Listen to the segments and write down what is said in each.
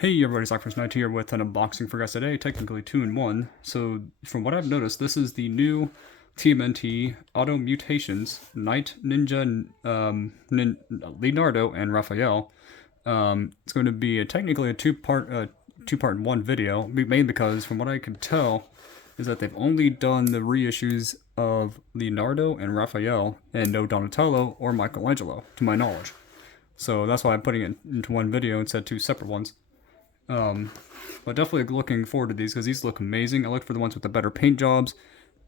Hey everybody, Zach here with an unboxing for guys today, technically 2 in 1. So from what I've noticed, this is the new TMNT AutoMutations Knight Ninja Leonardo and Raphael. It's going to be technically a two-part in one video, mainly because from what I can tell is that they've only done the reissues of Leonardo and Raphael and no Donatello or Michelangelo, to my knowledge. So that's why I'm putting it into one video instead of two separate ones. But definitely looking forward to these because these look amazing. I look for the ones with the better paint jobs,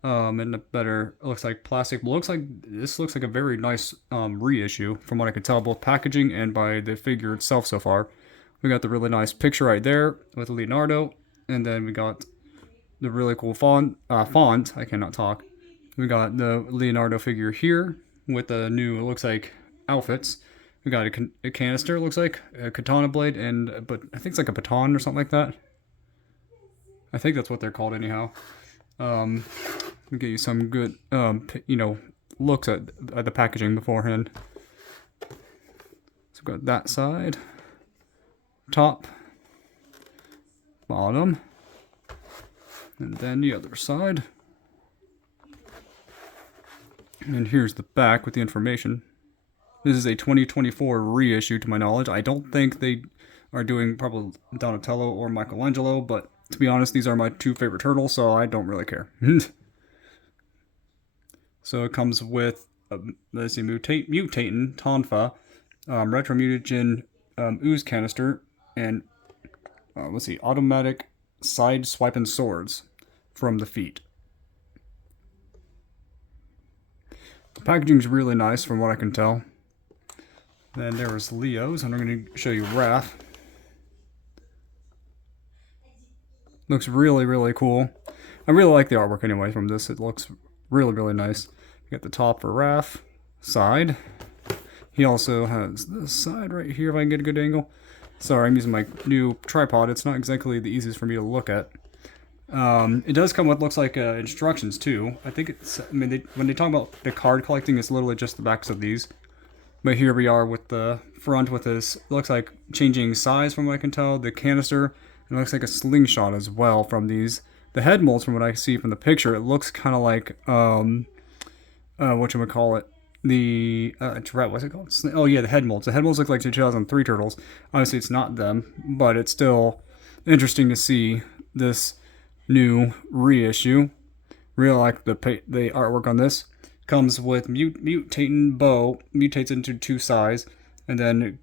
and the better, it looks like plastic. This looks like a very nice reissue from what I could tell, both packaging and by the figure itself so far. We got the really nice picture right there with Leonardo, and then we got the really cool font. I cannot talk. We got the Leonardo figure here with the new, it looks like, outfits. We got a canister, looks like, a katana blade, but I think it's like a baton or something like that. I think that's what they're called anyhow. Let me get you some good, looks at the packaging beforehand. So we've got that side, top, bottom, and then the other side. And here's the back with the information. This is a 2024 reissue to my knowledge. I don't think they are doing probably Donatello or Michelangelo, but to be honest, these are my two favorite turtles, so I don't really care. So it comes with, let's see, Mutating Tonfa, Retro Mutagen Ooze Canister, and let's see, Automatic Side Swiping Swords from the feet. The packaging's really nice from what I can tell. Then there was Leo's, and I'm going to show you Raph. Looks really, really cool. I really like the artwork anyway from this. It looks really, really nice. You got the top for Raph, side. He also has this side right here if I can get a good angle. Sorry, I'm using my new tripod. It's not exactly the easiest for me to look at. It does come with, looks like, instructions too. I think it's, when they talk about the card collecting, it's literally just the backs of these. But here we are with the front with this, looks like changing size from what I can tell, the canister, and it looks like a slingshot as well from these. The head molds from what I see from the picture, it looks kind of like, whatchamacallit, what's it called? Oh yeah, the head molds. The head molds look like the 2003 Turtles. Obviously it's not them, but it's still interesting to see this new reissue. Really like the artwork on this. Comes with mutating bow, mutates into two sides, and then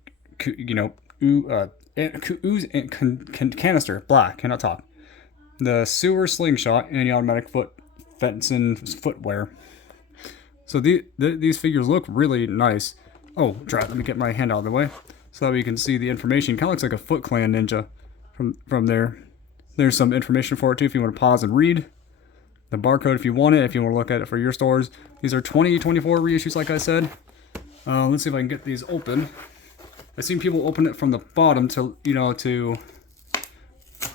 ooze and canister, black, cannot talk. The sewer slingshot and the automatic fencing footwear. So these figures look really nice. Oh, let me get my hand out of the way so that we can see the information. Kind of looks like a Foot Clan ninja from there. There's some information for it too if you want to pause and read. The barcode if you want it, if you want to look at it for your stores. These are 2024 reissues, like I said. Let's see if I can get these open. I've seen people open it from the bottom to, to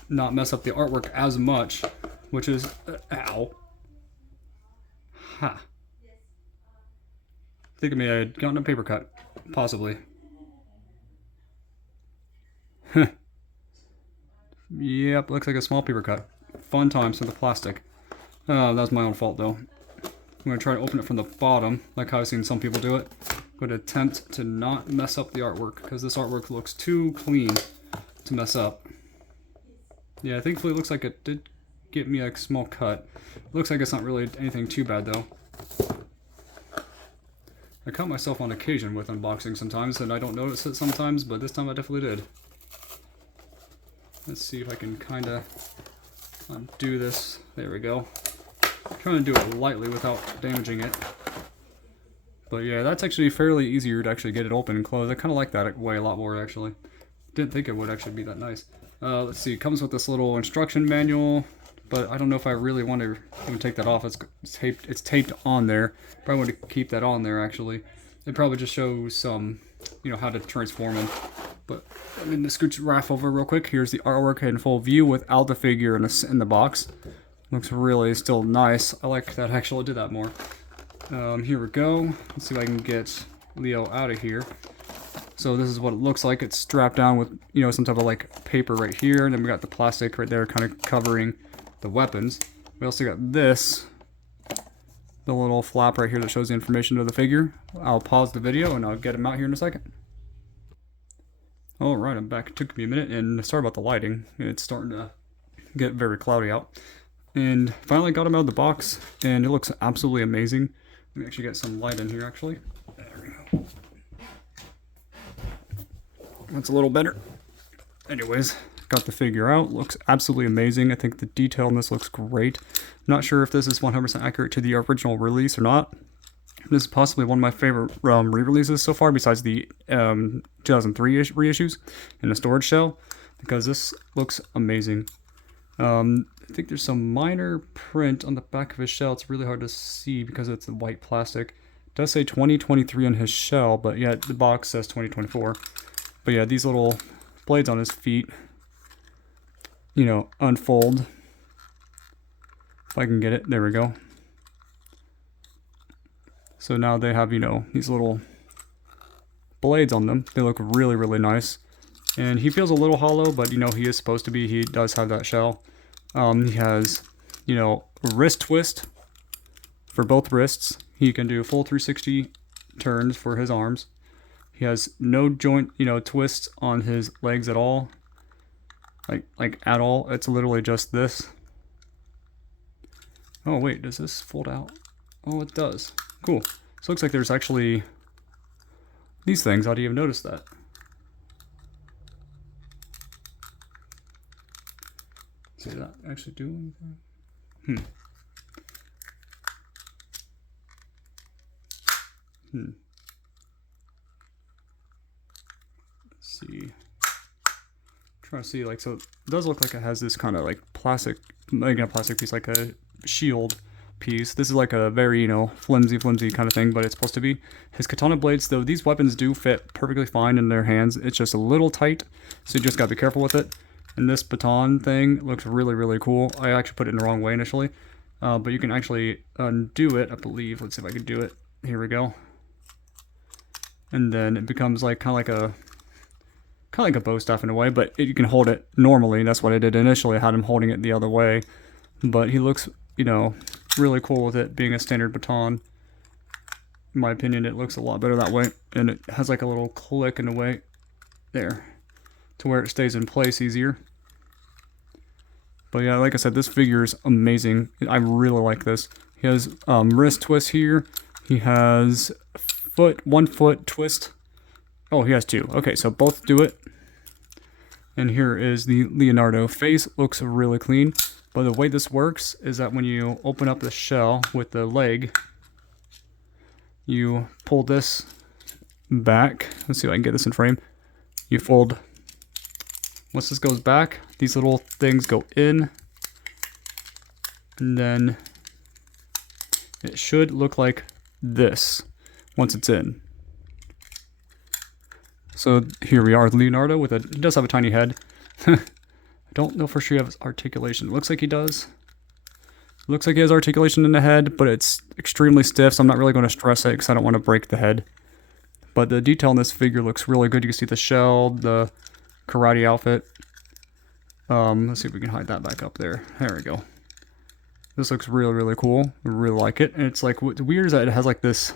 not mess up the artwork as much, which is, ow. Ha. I think I may have gotten a paper cut, possibly. Yep, looks like a small paper cut. Fun times with the plastic. That was my own fault though. I'm going to try to open it from the bottom, like how I've seen some people do it. I'm going to attempt to not mess up the artwork, because this artwork looks too clean to mess up. Yeah, thankfully it looks like it did get me a small cut. Looks like it's not really anything too bad though. I cut myself on occasion with unboxing sometimes, and I don't notice it sometimes, but this time I definitely did. Let's see if I can kind of undo this. There we go. I'm trying to do it lightly without damaging it. But yeah, that's actually fairly easier to actually get it open and closed. I kind of like that way a lot more actually. Didn't think it would actually be that nice. Let's see, it comes with this little instruction manual, but I don't know if I really want to even take that off. It's taped on there. Probably want to keep that on there actually. It probably just shows some, how to transform them. But I'm going to scooch Raph over real quick. Here's the artwork in full view without the figure in the box. Looks really still nice. I like that actually I did that more. Here we go. Let's see if I can get Leo out of here. So this is what it looks like. It's strapped down with, you know, some type of like paper right here. And then we got the plastic right there kind of covering the weapons. We also got this, the little flap right here that shows the information of the figure. I'll pause the video and I'll get him out here in a second. Alright, I'm back. It took me a minute, and sorry about the lighting. It's starting to get very cloudy out. And finally got him out of the box, and it looks absolutely amazing. Let me actually get some light in here, actually. There we go. That's a little better. Anyways, got the figure out. Looks absolutely amazing. I think the detail in this looks great. Not sure if this is 100% accurate to the original release or not. This is possibly one of my favorite re-releases so far, besides the 2003 reissues in a storage shell, because this looks amazing. I think there's some minor print on the back of his shell. It's really hard to see because it's the white plastic. It does say 2023 on his shell, but yet the box says 2024. But yeah, these little blades on his feet, you know, unfold. If I can get it, there we go. So now they have, you know, these little blades on them. They look really, really nice. And he feels a little hollow, but, you know, he is supposed to be. He does have that shell. He has, you know, wrist twist for both wrists. He can do full 360 turns for his arms. He has no joint, you know, twists on his legs at all. Like at all. It's literally just this. Oh, wait, does this fold out? Oh, it does. Cool. So it looks like there's actually these things. How do you even notice that? Does that actually do anything? Let's see. Trying to see, like, so it does look like it has this kind of like plastic, like a plastic piece, like a shield piece. This is like a very, you know, flimsy kind of thing, but it's supposed to be. His katana blades, though, these weapons do fit perfectly fine in their hands. It's just a little tight, so you just gotta be careful with it. And this baton thing looks really, really cool. I actually put it in the wrong way initially, but you can actually undo it, I believe. Let's see if I can do it. Here we go. And then it becomes like kind of like a bow staff in a way, but you can hold it normally. That's what I did initially. I had him holding it the other way, but he looks, you know, really cool with it being a standard baton. In my opinion, it looks a lot better that way, and it has like a little click in a way there to where it stays in place easier. But yeah, like I said, this figure is amazing. I really like this. He has wrist twist here. He has 1 foot twist. Oh, he has 2. Okay, so both do it. And here is the Leonardo face. Looks really clean. But the way this works is that when you open up the shell with the leg, you pull this back. Let's see if I can get this in frame. You fold. Once this goes back, these little things go in. And then it should look like this once it's in. So here we are with Leonardo with he does have a tiny head. I don't know for sure he has articulation. It looks like he does. It looks like he has articulation in the head, but it's extremely stiff, so I'm not really going to stress it because I don't want to break the head. But the detail in this figure looks really good. You can see the shell, the karate outfit. Let's see if we can hide that back up there. There we go. This looks really, really cool. I really like it. And it's like, what's weird is that it has like this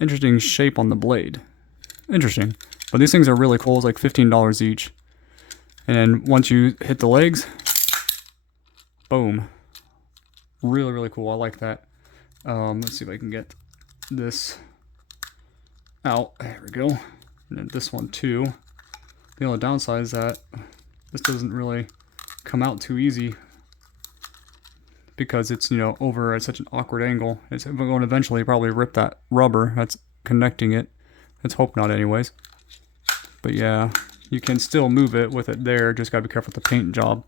interesting shape on the blade. Interesting. But these things are really cool. It's like $15 each. And then once you hit the legs, boom. Really, really cool. I like that. Let's see if I can get this out. There we go. And then this one too. The only downside is that this doesn't really come out too easy because it's, you know, over at such an awkward angle. It's going to eventually probably rip that rubber that's connecting it. Let's hope not anyways. But yeah, you can still move it with it there. Just gotta be careful with the paint job.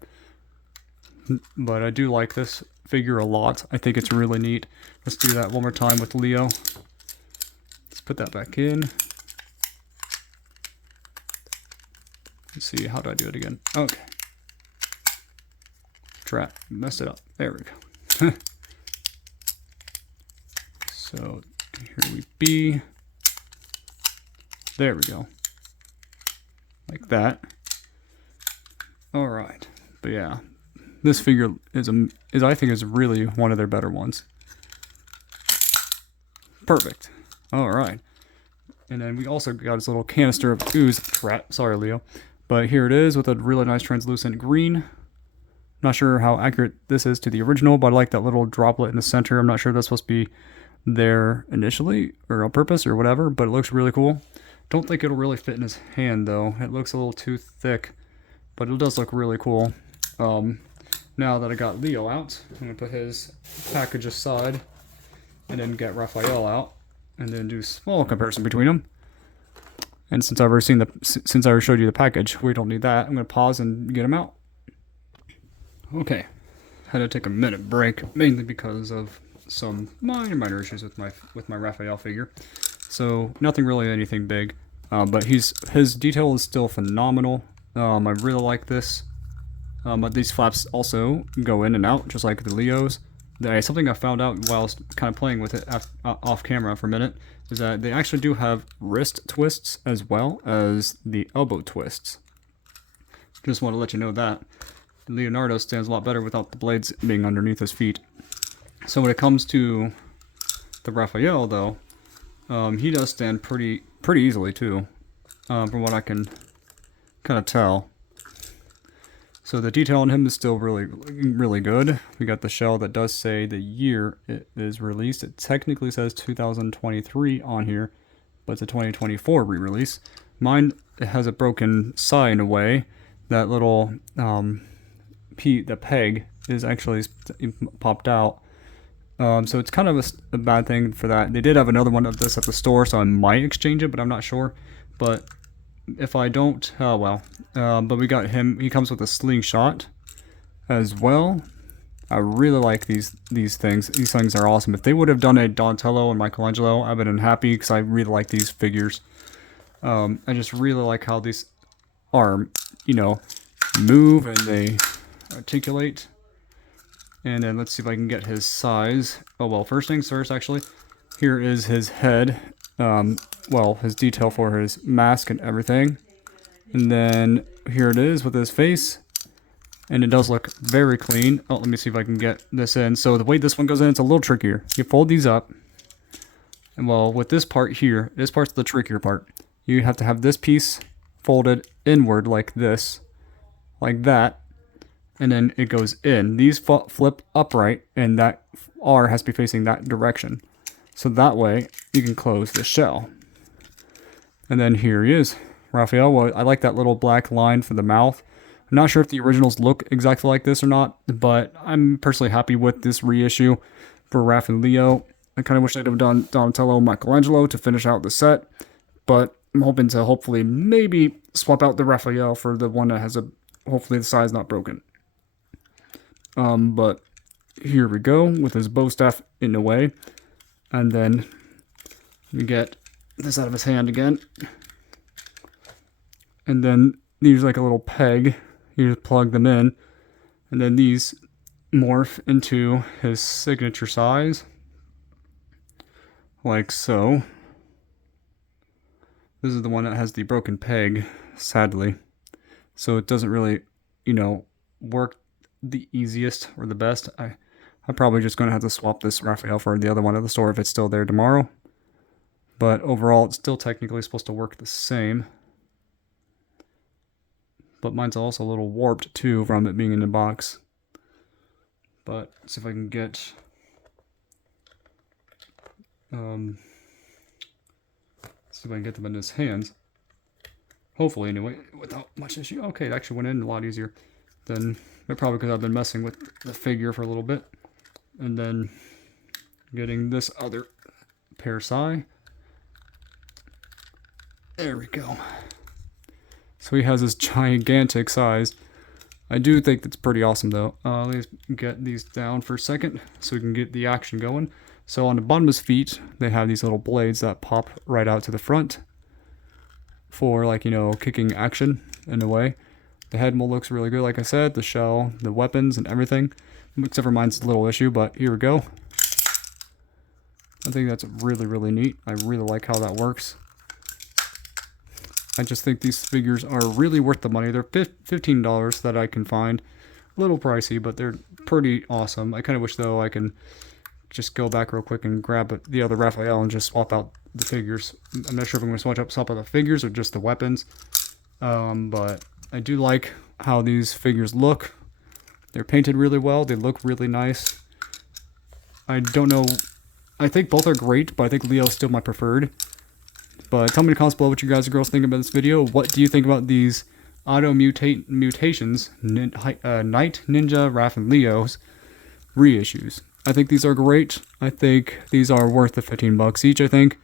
But I do like this figure a lot. I think it's really neat. Let's do that one more time with Leo. Let's put that back in. Let's see, how do I do it again? Okay. Messed it up. There we go. So here we be. There we go. like that. All right, but yeah, this figure is I think is really one of their better ones. Perfect. All right, and then we also got this little canister of ooze. Crap, sorry, Leo, but here it is with a really nice translucent green. Not sure how accurate this is to the original, but I like that little droplet in the center. I'm not sure if that's supposed to be there initially or on purpose or whatever, but it looks really cool. Don't think it'll really fit in his hand though. It looks a little too thick, but it does look really cool. Now that I got Leo out, I'm gonna put his package aside and then get Raphael out and then do a small comparison between them. And since I already showed you the package, we don't need that. I'm gonna pause and get him out. Okay, had to take a minute break, mainly because of some minor issues with my Raphael figure. So nothing really anything big, but his detail is still phenomenal. I really like this. But these flaps also go in and out, just like the Leos. Something I found out while I was kind of playing with it off camera for a minute is that they actually do have wrist twists as well as the elbow twists. Just want to let you know that. Leonardo stands a lot better without the blades being underneath his feet. So when it comes to the Raphael, though, he does stand pretty easily too, from what I can kind of tell. So the detail on him is still really good. We got the shell that does say the year it is released. It technically says 2023 on here, but it's a 2024 re-release. Mine, it has a broken side in a way. That little the peg is actually popped out. So it's kind of a bad thing for that. They did have another one of this at the store, so I might exchange it, but I'm not sure. But if I don't, oh well. But we got him. He comes with a slingshot as well. I really like these things. These things are awesome. If they would have done a Donatello and Michelangelo, I would have been happy because I really like these figures. I just really like how these are, move and they articulate. And then let's see if I can get his size. Oh well, first things first actually. Here is his head. His detail for his mask and everything. And then here it is with his face. And it does look very clean. Oh, let me see if I can get this in. So the way this one goes in, it's a little trickier. You fold these up. And well, with this part here, this part's the trickier part. You have to have this piece folded inward like this. Like that. And then it goes in. These flip upright, and that R has to be facing that direction. So that way, you can close the shell. And then here he is. Raphael, well, I like that little black line for the mouth. I'm not sure if the originals look exactly like this or not, but I'm personally happy with this reissue for Raph and Leo. I kind of wish they'd have done Donatello and Michelangelo to finish out the set, but I'm hoping to hopefully maybe swap out the Raphael for the one that has hopefully the size not broken. But here we go with his bow staff in a way. And then we get this out of his hand again. And then these like a little peg. You just plug them in. And then these morph into his signature size. Like so. This is the one that has the broken peg, sadly. So it doesn't really, work the easiest or the best. I'm probably just going to have to swap this Raphael for the other one at the store if it's still there tomorrow. But overall, it's still technically supposed to work the same. But mine's also a little warped too from it being in the box. But let's see if I can get... see if I can get them in his hands. Hopefully, anyway, without much issue. Okay, it actually went in a lot easier than... Probably because I've been messing with the figure for a little bit. And then getting this other pair side. There we go. So he has this gigantic size. I do think that's pretty awesome though. Let's get these down for a second so we can get the action going. So on the bottom of his feet, they have these little blades that pop right out to the front for kicking action in a way. The head mold looks really good, like I said. The shell, the weapons, and everything. Except for mine's a little issue, but here we go. I think that's really, really neat. I really like how that works. I just think these figures are really worth the money. They're $15 that I can find. A little pricey, but they're pretty awesome. I kind of wish, though, I can just go back real quick and grab the other Raphael and just swap out the figures. I'm not sure if I'm going to swap out the figures or just the weapons. But I do like how these figures look. They're painted really well. They look really nice. I don't know. I think both are great, but I think Leo's still my preferred. But tell me in the comments below what you guys and girls think about this video. What do you think about these AutoMutations, Knight, Ninja, Raph, and Leo's reissues? I think these are great. I think these are worth the 15 bucks each, I think.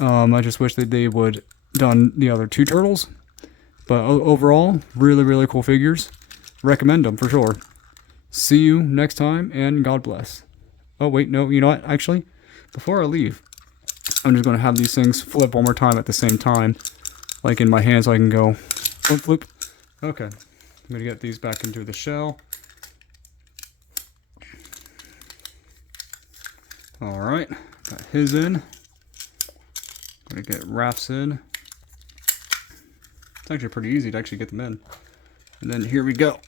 I just wish that they would done the other two turtles. But overall, really, really cool figures. Recommend them for sure. See you next time, and God bless. Oh, wait, no, you know what? Actually, before I leave, I'm just going to have these things flip one more time at the same time, like in my hand, so I can go flip, flip. Okay, I'm going to get these back into the shell. Alright, got his in. Going to get Raph's in. It's actually pretty easy to actually get them in. And then here we go.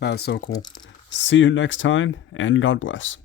That was so cool. See you next time, and God bless.